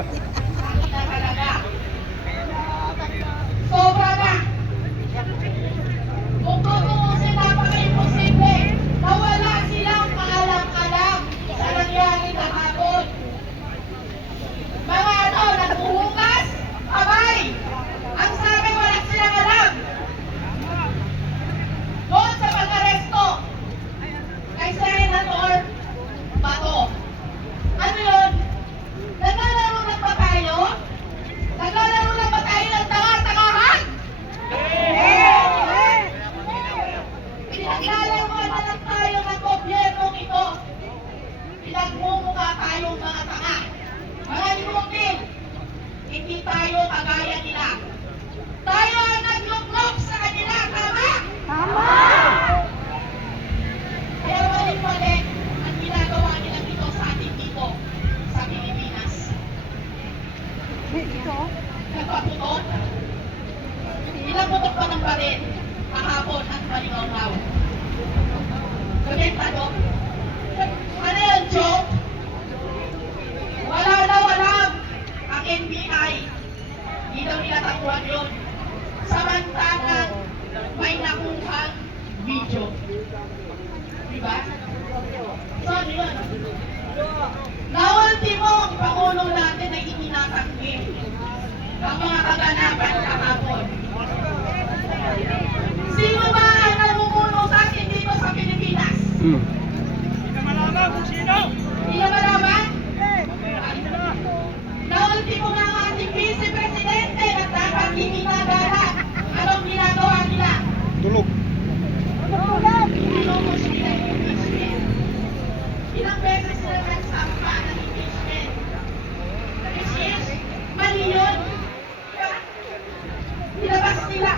Talaga. Sobra na. Kung tutuusin, napaka-imposible na wala silang kaalam-alam sa nangyari kahapon. Mga naghuhugas, abay! Ang sabi, wala silang alam. Doon sa pag-aresto kay Senator Bato. Ano yun? Naglalaro lang ba tayo? Naglalaro lang ba tayo ng tanga-tangahan? Pinaglalaroan na lang tayo ng gobyernong ito. Pinagmumukha tayong mga tanga. Mga inutil, hindi tayo kagaya nila. Tayo ang nagluklok sa kanila, tama? Tama! Kaya mali-mali ang ginagawa nila dito sa ating dito sa Pilipinas. Nagpaputok? Ilang putok pa ng baril kahapon at malingaw-ngaw. Komentado? Ano yun, joke? Wala na walang ang NBI. Hindi daw nila takuan yun. Samantalang may nakuhang video. Diba? So, ano yun? Na-ultimo ang Pangulo natin ay itinatanggi ang mga kaganapan kahapon. Sino ba ang namumuno sa atin dito sa Pilipinas? Hindi na malaman kung sino. Hindi na malaman? Na-ultimo nga ang ating Vice Presidente na dapat itinagalan. Anong ginagawa nila? Tulog. Pinumos nila yung impeachment. Ilang beses sila nagsampa ng impeachment. Which is, mali yun. Nilabas nila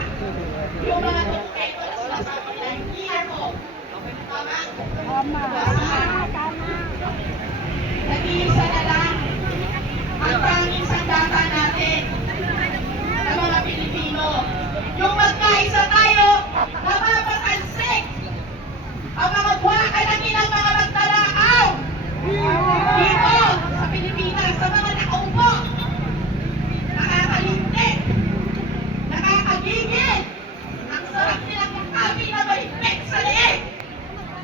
yung mga dokumento na sinasabi nila, hindi ako. Tama? Tama. Nag-iisa na lang ang tanging sandata natin ng mga Pilipino. Yung magkaisa tayo na mapatalsik ang mga buwakan ng ilang mga magdalaaw dito sa Pilipinas, sa mga nakaupo. Nakakalintik, nakakagigil. Ang sarap nilang makabi na may pek sa leeg.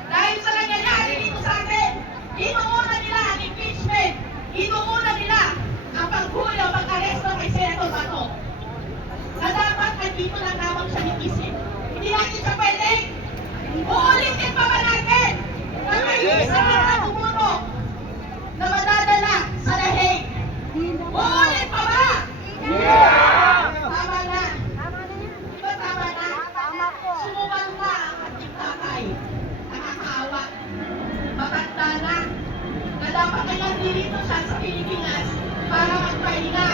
Dahil sa nangyayari dito sa atin, inuuna nila ang impeachment. Inuuna nila ang paghuli o pag-aresto kay Senator Bato. Na dapat andito lang lamang siya nitisip. Hindi natin siya pwede. Uulitin pa ba natin na may isa na tumuno na madadala sa lahig? Uulit pa ba? Tama na. Diba tama na? Sumukan na ang ating tatay. Nakakaawa. Matanda na. Na dapat ay nandito siya sa Pilipinas para magpahinga.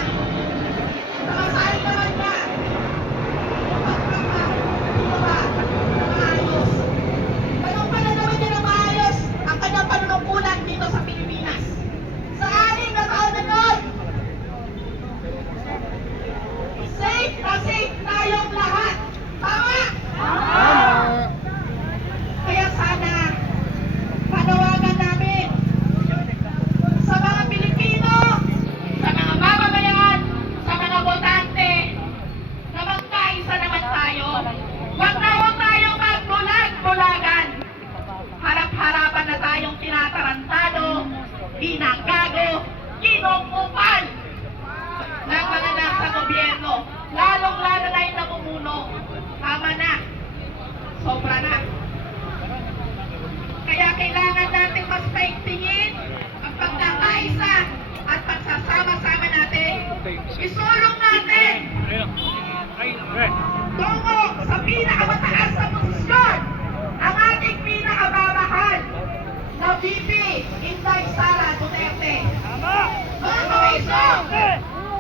Nakasahin naman na. Dito ba? Maayos. Anong pala naman niya na maayos ang kanyang panunungkulan dito sa Pilipinas? Sa 6 na taon na nun, safe na safe tayong lahat. Tama? Kaya sana, panawagan namin sa mga Pilipino, sa mga mamamayan, sa mga botante, na magkaisa naman tayo. Huwag tayong magbulag-bulagan. Harap-harapan na tayong tinatarantado, ginagago, kinukupal ng mga nasa gobyerno. Lalong-lalo na yung namumuno. Tama na. Sobra na. Kaya kailangan natin mas paigtingin ang pagkakaisa at pagsasama-sama natin. Isulong natin tungo sa pinakamataas na posisyon ang ating pinakamamahal na VP Inday Sara Duterte. Mga kawiso!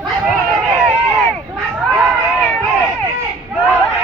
Mas malamig! Mas malamig! Samahan!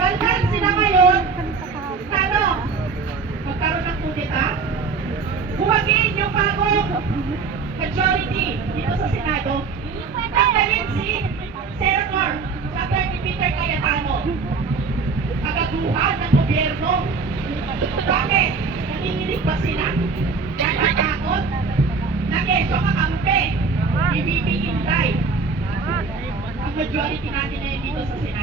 Baldan sila ngayon, sa ano? Magkaroon ng kudeta? Buwagin yung bagong majority dito sa Senado. Tanggalin si Senator Dr. Peter Cayetano. Kagaguhan ng gobyerno. Bakit? Nanginginig ba sila? Natatakot? Na keso kakampi. Ibibigin tayo. Ang majority natin ngayon dito sa Senado.